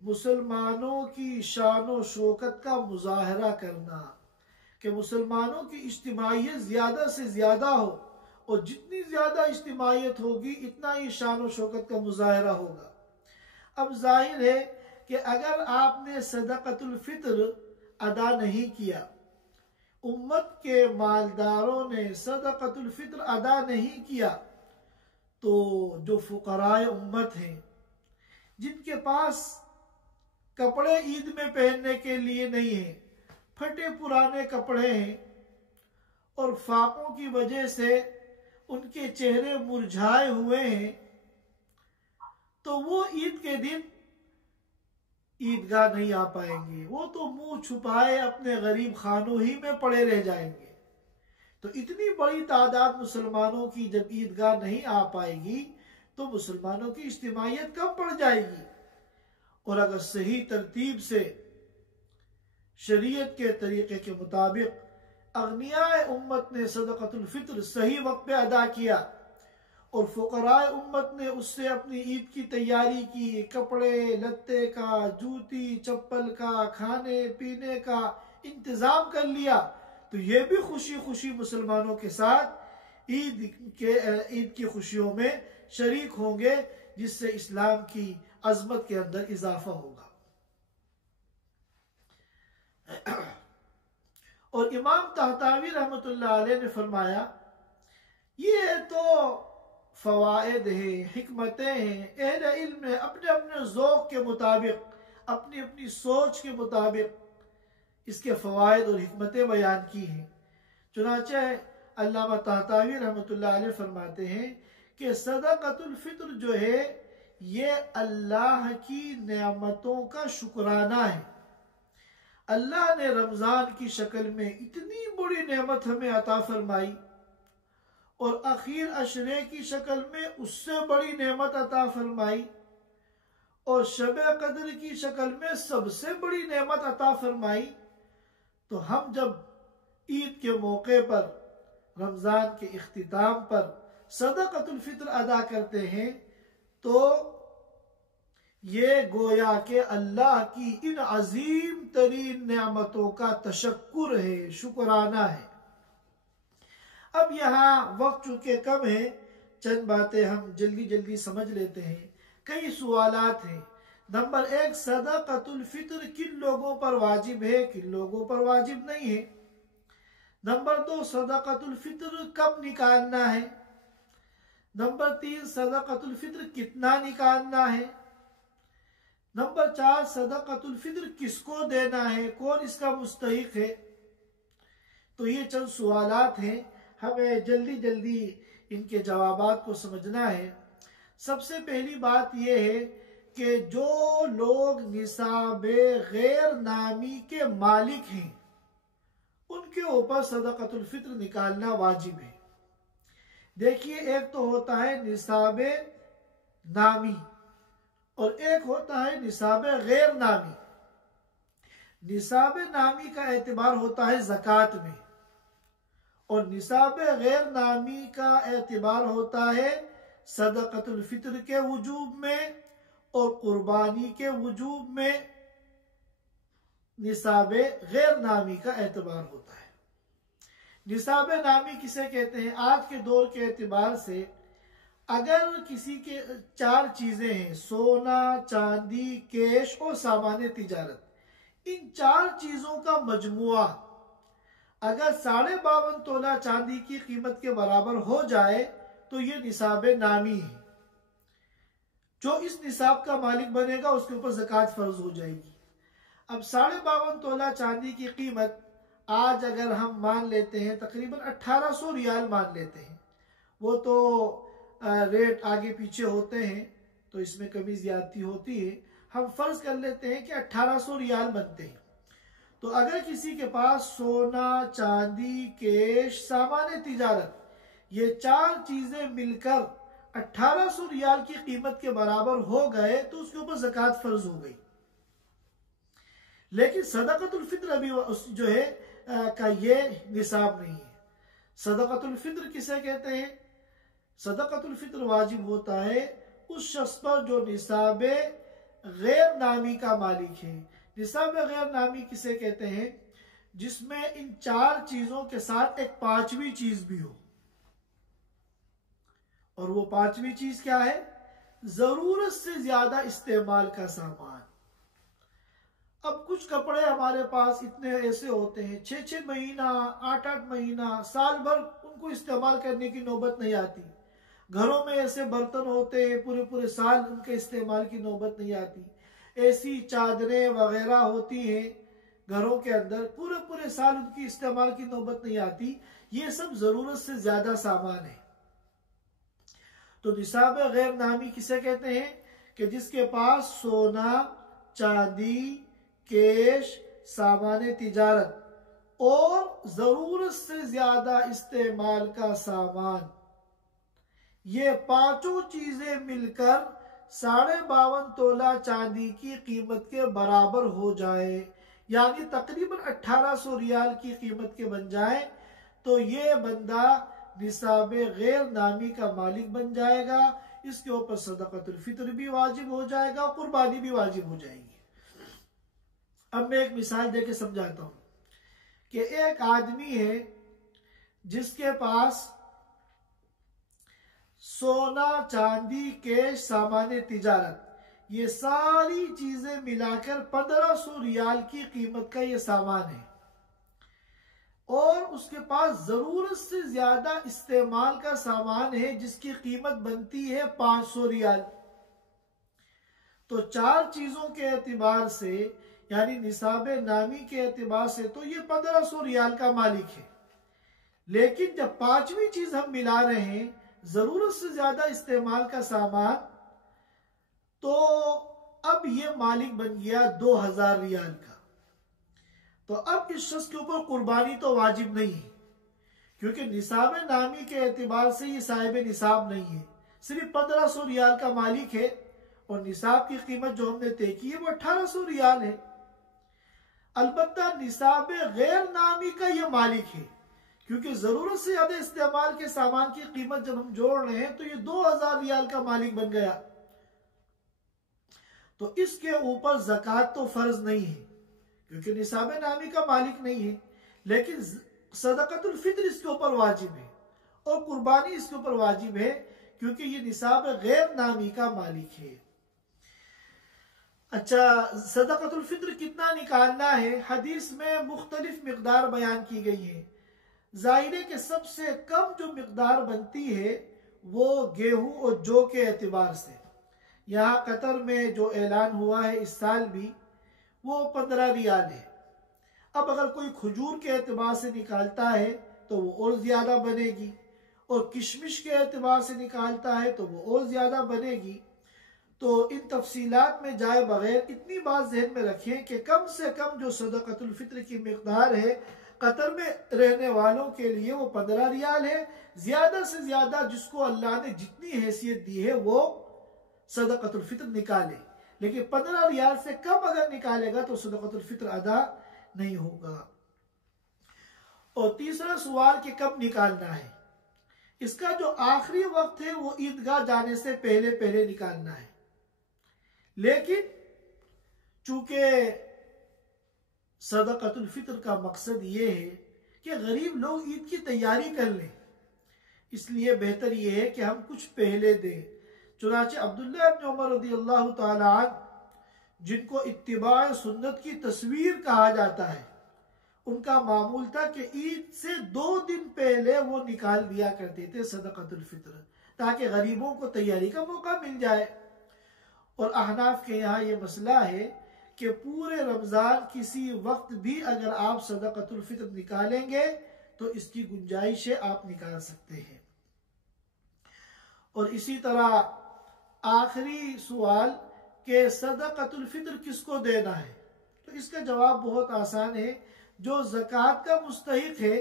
मुसलमानों की शान व शौकत का मुजाहरा करना, कि मुसलमानों की इज्तिमाइयत ज़्यादा से ज़्यादा हो, और जितनी ज़्यादा इज्तिमाइयत होगी इतना ही शान व शौकत का मुजाहरा होगा। अब जाहिर है कि अगर आपने सदक़तुल फित्र अदा नहीं किया, उम्मत के मालदारों ने सदक़तुल फित्र अदा नहीं किया, तो जो फुकराए उम्मत हैं, जिनके पास कपड़े ईद में पहनने के लिए नहीं है, फटे पुराने कपड़े हैं और फाकों की वजह से उनके चेहरे मुरझाए हुए हैं, तो वो ईद के दिन ईदगाह नहीं आ पाएंगे। वो तो मुंह छुपाए अपने गरीब खानों ही में पड़े रह जाएंगे। तो इतनी बड़ी तादाद मुसलमानों की जब ईदगाह नहीं आ पाएगी तो मुसलमानों की इज्तिमाइयत कम पड़ जाएगी। और अगर सही तरतीब से शरीयत के तरीके के मुताबिक अगनियाए उम्मत ने सदक़तुल फित्र सही वक्त पे अदा किया और फुकराए उम्मत ने उससे अपनी ईद की तैयारी की, कपड़े लत्ते का, जूती चप्पल का, खाने पीने का इंतज़ाम कर लिया, तो ये भी खुशी खुशी मुसलमानों के साथ ईद की खुशियों में शरीक होंगे, जिससे इस्लाम की अजमत के अंदर इजाफा होगा। और इमाम तहतावी रहमतुल्लाह अलैह ने फरमाया, ये तो फवायद है, हिकमतें हैं, अहले इल्म ने अपने अपने ज़ौक़ के मुताबिक, अपनी अपनी सोच के मुताबिक इसके फवायद और हिकमतें बयान की हैं। चुनांचे अल्लामा तहतावी रहमतुल्लाह अलैह फरमाते हैं कि सदक़तुल फित्र जो है ये अल्लाह की नेमतों का शुक्राना है। अल्लाह ने रमज़ान की शक्ल में इतनी बड़ी नेमत हमें अता फरमाई और आखिर अशरे की शक्ल में उससे बड़ी नेमत अता फरमाई और शब कद्र की शक्ल में सबसे बड़ी नेमत अता फरमाई। तो हम जब ईद के मौके पर, रमज़ान के इख्तिताम पर सदक़तुल फित्र अदा करते हैं तो ये गोया के अल्लाह की इन अजीम तरीन नेमतों का तशक्कुर है, शुक्राना है। अब यहाँ वक्त चूंकि कम है, चंद बातें हम जल्दी जल्दी समझ लेते हैं। कई सवालात हैं। नंबर 1, सदक़तुल फित्र किन लोगों पर वाजिब है, किन लोगों पर वाजिब नहीं है। नंबर 2, सदक़तुल फित्र कब निकालना है। नंबर 3, सदक़तुल फित्र कितना निकालना है। नंबर 4, सदक़तुल फित्र किसको देना है, कौन इसका मुस्तहिक है। तो ये चंद सवालात हैं, हमें जल्दी जल्दी इनके जवाबात को समझना है। सबसे पहली बात यह है कि जो लोग निसाबे गैर नामी के मालिक हैं उनके ऊपर सदक़तुल फित्र निकालना वाजिब है। देखिए, एक तो होता है निसाबे नामी और एक होता है निसाबे गैर नामी। निसाबे नामी का एतबार होता है ज़कात में और निसाबे गैर नामी का एतबार होता है सदक़तुल फित्र के वजूब में और कुर्बानी के वजूब में निसाबे गैर नामी का एतबार होता है। निसाबे नामी किसे कहते हैं? आज के दौर के एतबार से अगर किसी के 4 चीजें हैं, सोना, चांदी, कैश और सामान तिजारत, इन चार चीजों का मजमुआ अगर 52.5 तोला चांदी की कीमत के बराबर हो जाए तो ये निसाब नामी है। जो इस निसाब का मालिक बनेगा उसके ऊपर ज़कात फर्ज हो जाएगी। अब 52.5 तोला चांदी की कीमत आज अगर हम मान लेते हैं तकरीबन 1800 रियाल मान लेते हैं, वो तो रेट आगे पीछे होते हैं तो इसमें कमी ज्यादती होती है, हम फर्ज कर लेते हैं कि 1800 रियाल बनते हैं। तो अगर किसी के पास सोना, चांदी, कैश, सामान तिजारत, ये चार चीजें मिलकर 1800 रियाल की कीमत के बराबर हो गए तो उसके ऊपर ज़कात फर्ज हो गई। लेकिन सदक़तुल फित्र अभी जो है का ये निसाब नहीं है। सदक़तुल फित्र किसे कहते हैं? सदक़तुल फित्र वाजिब होता है उस शख्स पर जो निसाब गैर नामी का मालिक है। निसाब गैर नामी किसे कहते हैं? जिसमें इन चार चीजों के साथ एक पांचवी चीज भी हो। और वो पांचवी चीज क्या है? जरूरत से ज्यादा इस्तेमाल का सामान। अब कुछ कपड़े हमारे पास इतने ऐसे होते हैं 6-6 महीना, 8-8 महीना, साल भर उनको इस्तेमाल करने की नौबत नहीं आती। घरों में ऐसे बर्तन होते हैं पूरे पूरे साल उनके इस्तेमाल की नौबत नहीं आती। ऐसी चादरें वगैरह होती हैं घरों के अंदर, पूरे पूरे साल उनकी इस्तेमाल की नौबत नहीं आती। ये सब जरूरत से ज्यादा सामान है। तो निसाब गैर नामी किसे कहते हैं? कि जिसके पास सोना, चांदी, कैश, सामान तिजारत और जरूरत से ज्यादा इस्तेमाल का सामान, ये पांचों चीजें मिलकर 52.5 तोला चांदी की कीमत के बराबर हो जाए, यानी तकरीबन 1800 रियाल की कीमत के बन जाए, तो ये बंदा निसाब गैर नामी का मालिक बन जाएगा। इसके ऊपर सदक़तुल फित्र भी वाजिब हो जाएगा और कुर्बानी भी वाजिब हो जाएगी। अब मैं एक मिसाल देके समझाता हूं कि एक आदमी है जिसके पास सोना, चांदी, कैश, सामान तिजारत, ये सारी चीजें मिलाकर 1500 रियाल की कीमत का ये सामान है और उसके पास जरूरत से ज्यादा इस्तेमाल का सामान है जिसकी कीमत बनती है 500 रियाल। तो चार चीजों के एतबार से यानी निसाब नामी के एतबार से तो ये 1500 रियाल का मालिक है। लेकिन जब पांचवी चीज हम मिला रहे हैं, जरूरत से ज्यादा इस्तेमाल का सामान, तो अब ये मालिक बन गया 2000 रियाल का। तो अब इस शख्स के ऊपर कुर्बानी तो वाजिब नहीं है क्योंकि निसाब नामी के एतबार से ये साहिब निसाब नहीं है, सिर्फ 1500 रियाल का मालिक है और निसाब की कीमत जो हमने तय की है वो 1800 रियाल है। अलबत्ता निसाब गैर नामी का ये मालिक है क्योंकि जरूरत से ज्यादा इस्तेमाल के सामान की कीमत जब हम जोड़ रहे हैं तो ये 2000 रियाल का मालिक बन गया। तो इसके ऊपर ज़कात तो फर्ज नहीं है क्योंकि निसाब नामी का मालिक नहीं है, लेकिन सदक़तुल फित्र इसके ऊपर वाजिब है और कुर्बानी इसके ऊपर वाजिब है क्योंकि ये निसाब गैर नामी का मालिक है। अच्छा, सदक़तुल फित्र कितना निकालना है? हदीस में मुख्तलिफ मिक़दार बयान की गई है। ज़ाहिर है कि सबसे कम जो मिक़दार बनती है वो गेहूं और जौ के एतबार से, यहाँ कतर में जो ऐलान हुआ है इस साल भी, वो 15 रियाल है। अब अगर कोई खजूर के एतबार से निकालता है तो वो और ज्यादा बनेगी और किशमिश के एतबार से निकालता है तो वो और ज्यादा बनेगी। तो इन तफसीलात में जाए बगैर इतनी बात जहन में रखें कि कम से कम जो सदक़तुल फित्र की मिक़दार है कतर में रहने वालों के लिए वो 15 रियाल है। ज्यादा से ज्यादा जिसको अल्लाह ने जितनी हैसियत दी है वो सदक़तुल फित्र निकाले, लेकिन 15 रियाल से कम अगर निकालेगा तो सदक़तुल फित्र अदा नहीं होगा। और तीसरा सवाल कि कब निकालना है, इसका जो आखिरी वक्त है वो ईदगाह जाने से पहले पहले निकालना है। लेकिन चूंकि सदक़तुल फित्र का मकसद ये है कि गरीब लोग ईद की तैयारी कर लें, इसलिए बेहतर ये है कि हम कुछ पहले दें। चुनाचे अब्दुल्लाह इब्न उमर रज़ियल्लाहु ताला अन्हु जिनको इत्तिबा सुन्नत की तस्वीर कहा जाता है, उनका मामूल था कि ईद से 2 दिन पहले वो निकाल दिया करते थे सदक़तुल फित्र, ताकि गरीबों को तैयारी का मौका मिल जाए। और अहनाफ के यहाँ ये मसला है कि पूरे रमज़ान किसी वक्त भी अगर आप सदक़तुल फित्र निकालेंगे तो इसकी गुंजाइश है, आप निकाल सकते हैं। और इसी तरह आखिरी सवाल कि सदक़तुल फित्र किसको देना है, तो इसका जवाब बहुत आसान है। जो ज़कात का मुस्तहिक है,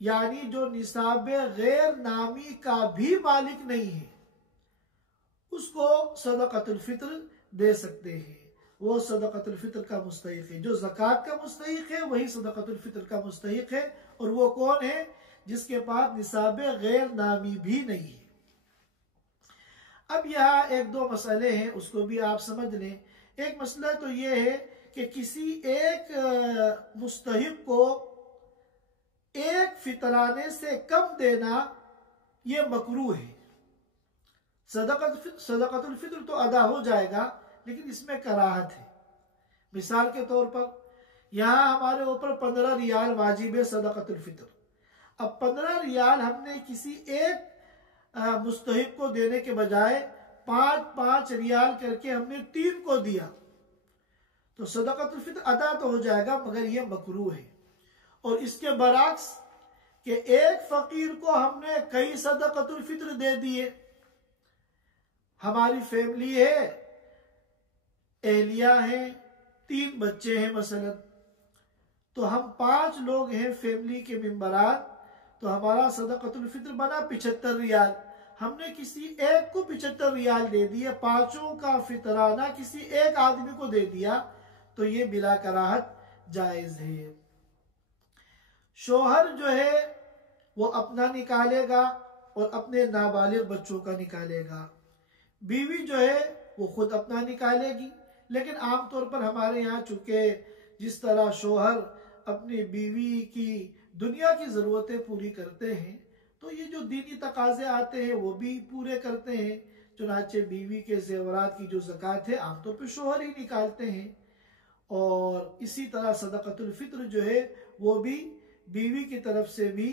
यानी जो निसाब गैर नामी का भी मालिक नहीं है, उसको सदक़तुल फित्र दे सकते हैं। वो सदक़तुल फित्र का मुस्तहिक है। जो ज़कात का मुस्तहिक है वही सदक़तुल फित्र का मुस्तहिक है। और वो कौन है? जिसके पास निसाब गैर नामी भी नहीं है। अब यहाँ 1-2 मसले हैं, उसको भी आप समझ लें। एक मसला तो ये है कि किसी एक मुस्तहिक को एक फितराने से कम देना ये मकरूह है। सदक़तुल फित्र तो अदा हो जाएगा, लेकिन इसमें कराहत है। मिसाल के तौर पर यहाँ हमारे ऊपर 15 रियाल वाजिब है सदक़तुल फित्र। अब 15 रियाल हमने किसी एक मुस्तहिक को देने के बजाय 5-5 रियाल करके हमने 3 को दिया, तो सदक़तुल फित्र अदा तो हो जाएगा, मगर यह मकरूह है। और इसके बरअक्स कि एक फकीर को हमने कई सदक़तुल फित्र दे दिए। हमारी फैमिली है, एहलिया है, 3 बच्चे हैं मसलन, तो हम 5 लोग हैं फैमिली के मेंबरान, तो हमारा सदक़तुल फित्र बना 75 रियाल। हमने किसी एक को 75 रियाल दे दिए, 5 का फितराना किसी एक आदमी को दे दिया, तो ये बिला कराहत जायज है। शोहर जो है वो अपना निकालेगा और अपने नाबालिग बच्चों का निकालेगा। बीवी जो है वो खुद अपना निकालेगी। लेकिन आमतौर पर हमारे यहाँ चूंकि जिस तरह शोहर अपनी बीवी की दुनिया की ज़रूरतें पूरी करते हैं, तो ये जो दीनी तकाज़े आते हैं वो भी पूरे करते हैं। चुनाचे बीवी के ज़ेवरात की जो ज़कात है आमतौर पर शोहर ही निकालते हैं। और इसी तरह सदक़तुल फित्र जो है वो भी बीवी की तरफ से भी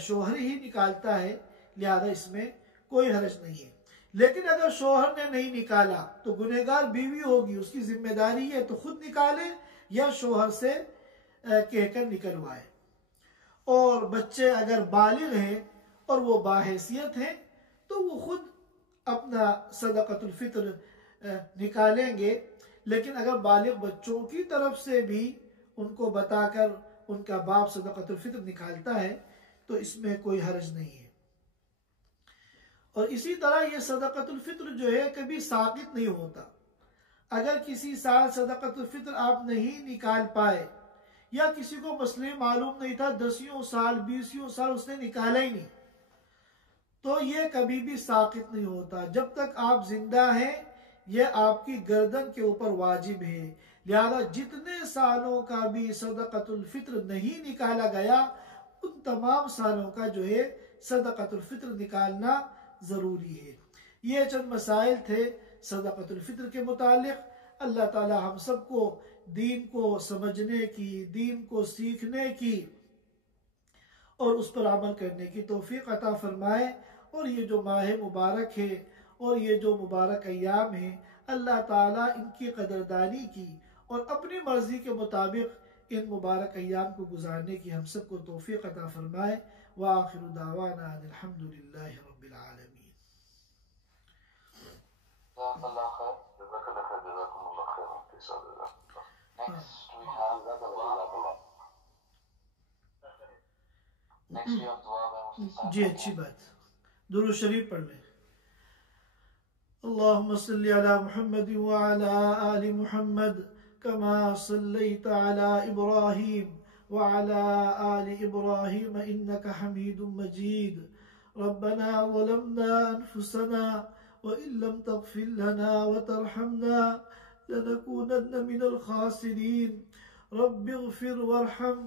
शोहर ही निकालता है, लिहाजा इसमें कोई हर्ज नहीं है। लेकिन अगर शोहर ने नहीं निकाला तो गुनहगार बीवी होगी, उसकी जिम्मेदारी है तो खुद निकाले या शोहर से कहकर निकलवाए। और बच्चे अगर बालिग हैं और वो बाहैसियत हैं तो वो खुद अपना सदक़तुल फित्र निकालेंगे। लेकिन अगर बालिग बच्चों की तरफ से भी उनको बताकर उनका बाप सदक़तुल फित्र निकालता है तो इसमें कोई हर्ज नहीं है। और इसी तरह ये सदक़तुल फित्र जो है कभी साक़ित नहीं होता। अगर किसी साल सदक़तुल फित्र आप नहीं निकाल पाए या किसी को मसले मालूम नहीं था, 10 साल 20 साल उसने निकाला ही नहीं, तो ये कभी भी साक़ित नहीं होता। जब तक आप जिंदा हैं ये आपकी गर्दन के ऊपर वाजिब है। लिहाजा जितने सालों का भी सदक़तुल फित्र नहीं निकाला गया, उन तमाम सालों का जो है सदक़तुल फित्र निकालना ज़रूरी है। ये चंद मसाइल थे सदक़तुल फित्र के मुतालिक। अल्लाह ताला हम सबको दीन को समझने की, दीन को सीखने की और उस पर अमल करने की तौफीक अता फरमाए। और ये जो माह मुबारक है और ये जो मुबारक अय्याम है, अल्लाह ताला इनकी कदरदानी की और अपनी मर्जी के मुताबिक इन मुबारक अय्याम को गुजारने की हम सबको तौफीक अता फरमाए। व आखिरु दावाना अल्हम्दुलिल्लाहि रब्बिल आलमीन। जी अच्छी बात, दुरूद शरीफ पढ़ लें। अल्लाहुम्मा सल्ली अला मुहम्मद व अला आलि मुहम्मद कमा सल्लैता अला इब्राहीम व अला आलि इब्राहीम इन्नका हमीदुम मजीद। रब्बना ज़लमना अनफुसना व इल्लम तग़फिर लना व तरहमना लनकूनन्न मिनल खासिरीन। रब्बिग़फिर वरहम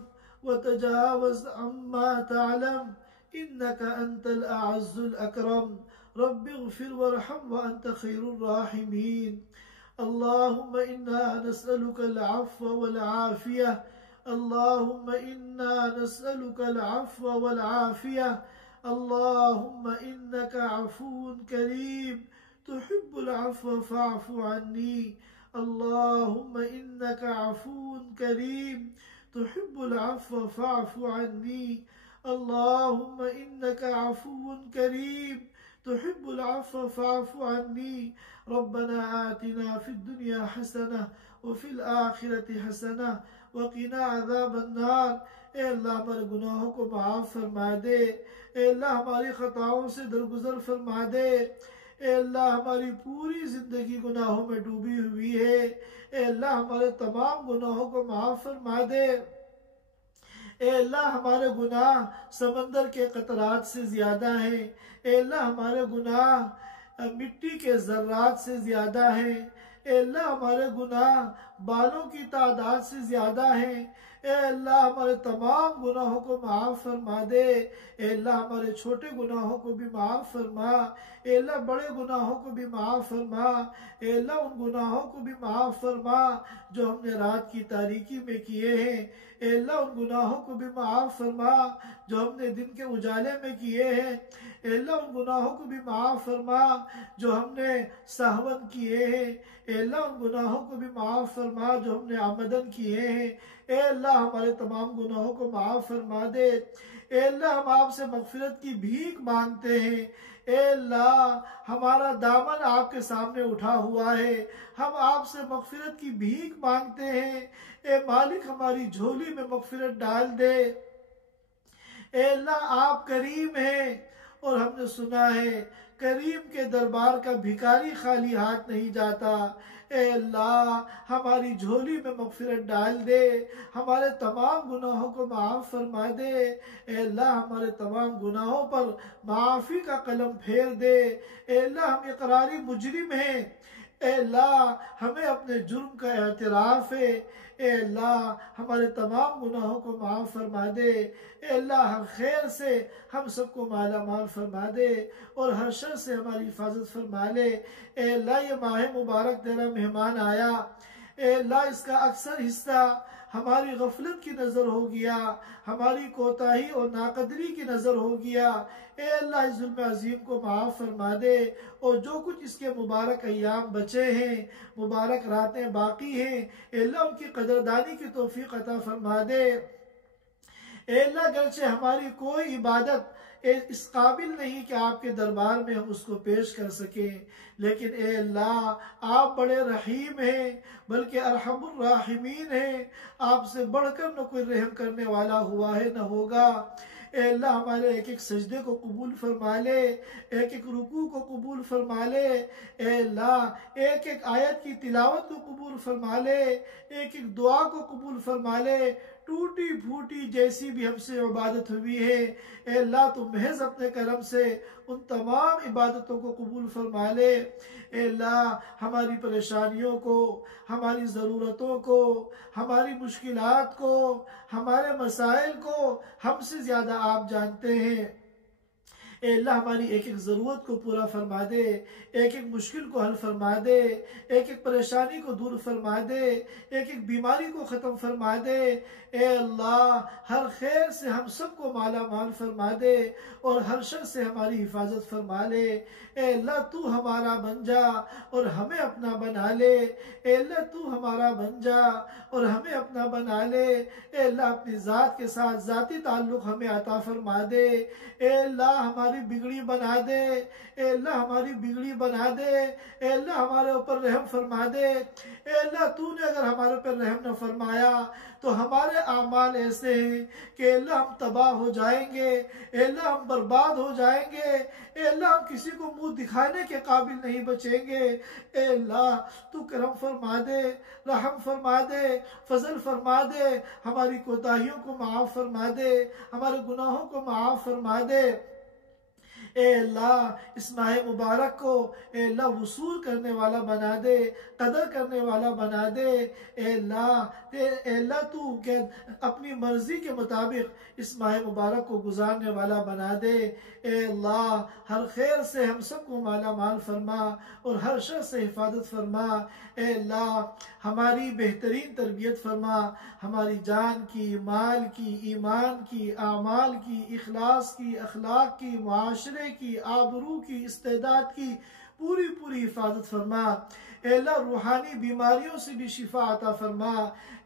व तजावज़ अम्मा तअलम इन्नका अंतल अअज़्ज़ुल अकरम। रब्बिग़फिर वरहम व अंत खैरुर राहिमीन। अल्लाहुम्मा इन्ना नस्अलुकल अफ़्व वल आफ़िया, अल्लाहुम्मा इन्ना नस्अलुकल अफ़्व वल आफ़िया, अल्लाहुम्मा इन्नका अफ़ून करीम तुहिब्बुल अफ़्व फ़अफ़ु अन्नी, अल्लाहुम्मा इन्नका अफ़ून करीम तुहिब्बुल अफ़्व फ़अफ़ु अन्नी, अल्लाहुम्मा इन्नका अफ़ून करीम तुहिब्बुल अफ़्व फ़अफ़ु अन्नी, रब्बना आतिना फ़िद दुनिया हसना व फ़िल आखिरति हसना व क़िना अज़ाबन्नार। ए अल्लाह हमारे गुनाहों को माफ़ फरमा दे, ए अल्लाह हमारी ख़ताओं से दरगुजर फरमा दे, ए अल्लाह हमारी पूरी ज़िंदगी गुनाहों में डूबी हुई है, ए अल्लाह हमारे तमाम गुनाहों को माफ़ फरमा दे, ए अल्लाह हमारे गुनाह समंदर के कतरात से ज़्यादा हैं, ए अल्लाह हमारे गुनाह मिट्टी के ज़र्रात से ज़्यादा हैं, ए अल्लाह हमारे गुनाह बालों की तादाद से ज़्यादा हैं, ए अल्लाह हमारे तमाम गुनाहों को माफ़ फरमा दे, ए अल्लाह हमारे छोटे गुनाहों को भी माफ़ फरमा, ए अल्लाह बड़े गुनाहों को भी माफ़ फरमा, ए अल्लाह उन गुनाहों को भी माफ़ फरमा जो हमने रात की तारीकी में किए हैं, ए अल्लाह उन गुनाहों को भी माफ़ फरमा जो हमने दिन के उजाले में किए हैं, ए अल्लाह उन गुनाहों को भी माफ़ फरमा जो हमने सहवन किए हैं, ए अल्लाह उन गुनाहों को भी माफ़ फरमा जो हमने आमदन किए हैं, ए अल्लाह हमारे तमाम गुनाहों को माफ़ फरमा दे, ए अल्लाह हम आपसे मग़फ़िरत की भीख मांगते हैं, ए अल्लाह हमारा दामन आपके सामने उठा हुआ है, हम आपसे मग़फ़िरत की भीख मांगते हैं, ए मालिक हमारी झोली में मग़फ़िरत डाल दे, ए अल्लाह आप करीम हैं और हमने सुना है करीम के दरबार का भिखारी खाली हाथ नहीं जाता, ए अल्लाह हमारी झोली में मग़फ़िरत डाल दे, हमारे तमाम गुनाहों को माफ़ फरमा दे, ए अल्लाह हमारे तमाम गुनाहों पर माफ़ी का कलम फेर दे, ए अल्लाह हम इक़रारी मुजरिम हैं, ए अल्लाह हमें अपने जुर्म का एतराफ़ है, ए अल्लाह हमारे तमाम गुनाहों को माफ़ फरमा दे, ए अल्लाह हर खैर से हम सबको माला माल फरमा दे और हर शर से हमारी हिफाजत फरमा ले, ए अल्लाह ये माह मुबारक तेरा मेहमान आया, ए अल्लाह इसका अक्सर हिस्सा हमारी गफलत की नज़र हो गया, हमारी कोताही और नाकदरी की नज़र हो गया, ए अल्लाह इस जुल्म अज़ीम को माफ़ फरमा दे और जो कुछ इसके मुबारक अय्याम बचे हैं, मुबारक रातें बाकी हैं, ए अल्लाह उनकी कदरदानी की तौफीक अता फरमा दे, ए अल्लाह गर्चे हमारी कोई इबादत इस काबिल नहीं कि आपके दरबार में हम उसको पेश कर सकें, लेकिन ए अल्लाह आप बड़े रहीम हैं बल्कि अरहमुर राहिमीन हैं, आपसे बढ़कर न कोई रहम करने वाला हुआ है न होगा। ए अल्लाह हमारे एक एक सजदे को कबूल फरमा ले, एक एक रुकू को कबूल फरमा ले, ए अल्लाह एक एक आयत की तिलावत को कबूल फरमा ले, एक एक दुआ को कबूल फरमा ले, टूटी फूटी जैसी भी हमसे इबादत हुई है, ए अल्लाह तुम महज अपने करम से उन तमाम इबादतों को कबूल फरमा ले, ए अल्लाह हमारी परेशानियों को, हमारी ज़रूरतों को, हमारी मुश्किलात को, हमारे मसाइल को हमसे ज़्यादा आप जानते हैं, ए अल्लाह हमारी एक एक ज़रूरत को पूरा फरमा दे, एक एक मुश्किल को हल फरमा दे, एक एक परेशानी को दूर फरमा दे, एक एक बीमारी को ख़त्म फरमा दे, ए अल्लाह हर खैर से हम सबको माला माल फरमा दे और हर शर से हमारी हिफाजत फरमा ले, ए अल्लाह तू हमारा बन जा और हमें अपना बना ले, ए अल्लाह तू हमारा बन जा और हमें अपना बना ले, ए अल्लाह अपनी ज़ात के साथ ज़ाती ताल्लुक़ हमें अता फरमा दे, ए अल्लाह हमारी बिगड़ी बना दे, ए अल्लाह हमारी बिगड़ी बना दे, ए अल्लाह हमारे ऊपर रहम फरमा दे, ए अल्लाह तूने अगर हमारे ऊपर रहम न फरमाया तो हमारे आमाल ऐसे हैं कि अल्लाह हम तबाह हो जाएंगे, अल्लाह हम बर्बाद हो जाएंगे, अल्लाह हम किसी को मुंह दिखाने के काबिल नहीं बचेंगे, अल्लाह तू करम फरमा दे, रहम फरमा दे, फजल फरमा दे, हमारी कोताहियों को माफ़ फरमा दे, हमारे गुनाहों को माफ़ फरमा दे, ए अल्लाह इस माह मुबारक को ए अल्लाह वसूल करने वाला बना दे, कदर करने वाला बना दे, ए अल्लाह अल्लाह तू अपनी मर्जी के मुताबिक इस माह मुबारक को गुजारने वाला बना दे। ए अल्लाह हर खैर से हम सबको माला माल फरमा और हर शर से हिफाजत फरमा। ए अल्लाह हमारी बेहतरीन तरबियत फरमा, हमारी जान की, माल की, ईमान की, आमाल की, इखलास की, अखलाक की, मुआशरे की, आबरू की, इस्तेदाद की पूरी पूरी हिफाजत फरमा। अल्लाह रूहानी बीमारियों से भी शिफा अता फरमा।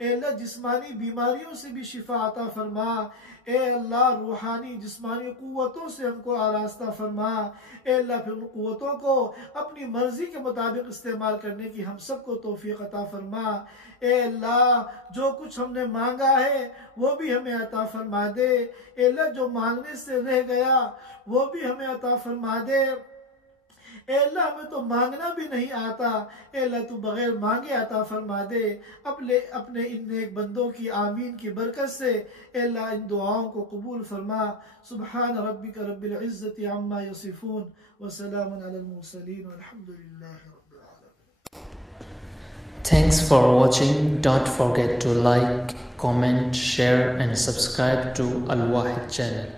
अल्लाह जिस्मानी बीमारियों से भी शिफा अता फरमा। ए अल्लाह रूहानी जिस्मानी कुव्वतों से हमको आरास्ता फरमा। ए अल्लाह फिर उन कुव्वतों को अपनी मर्जी के मुताबिक इस्तेमाल करने की हम सबको तौफीक अता फरमा। ए अल्लाह जो कुछ हमने मांगा है वो भी हमें अता फरमा दे। ए अल्लाह जो मांगने से रह गया वो भी हमें अता फरमा दे। ए अल्लाह हमें तो मांगना भी नहीं आता, ए अल्लाह तू बगैर मांगे अता फरमा दे। अपने इन नेक बंदों की आमीन की बरकत से ए अल्लाह इन दुआओं को कबूल फरमा। सुब्हान रब्बिका रब्बिल इज्जति अम्मा यसिफून व सलामुन अलल मुरसलीन वल्हम्दुलिल्लाहि रब्बिल आलमीन। Thanks for watching. Don't forget to like, comment, share and subscribe to Al Wahid channel.